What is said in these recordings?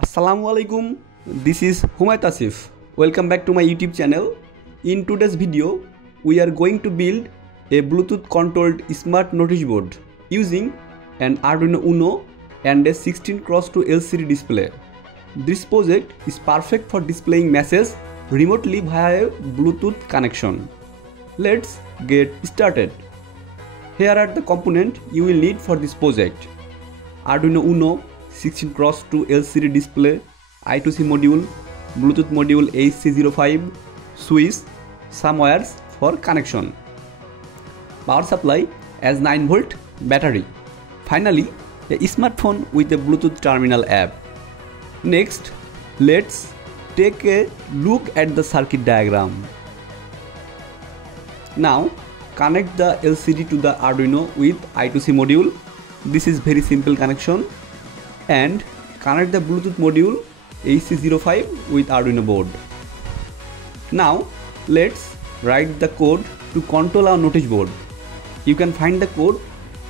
Assalamualaikum. This is Humayet Asif. Welcome back to my YouTube channel. In today's video, we are going to build a Bluetooth controlled smart notice board using an Arduino Uno and a 16x2 LCD display. This project is perfect for displaying messages remotely via a Bluetooth connection. Let's get started. Here are the components you will need for this project: Arduino Uno 16x2 LCD display, I2C module, Bluetooth module HC05, switch, some wires for connection, power supply as 9V battery. Finally, a smartphone with a Bluetooth terminal app. Next, let's take a look at the circuit diagram. Now, connect the LCD to the Arduino with I2C module. This is very simple connection. And connect the Bluetooth module HC05 with Arduino board. Now let's write the code to control our notice board. You can find the code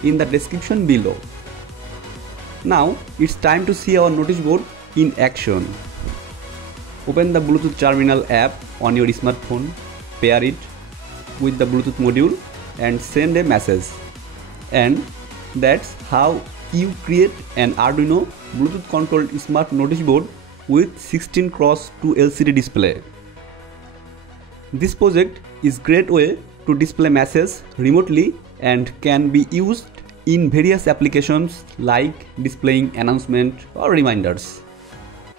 in the description below. Now it's time to see our notice board in action. Open the Bluetooth terminal app on your smartphone, pair it with the Bluetooth module and send a message. And that's how you create an Arduino Bluetooth controlled smart notice board with 16x2 LCD display. This project is great way to display messages remotely and can be used in various applications like displaying announcement or reminders.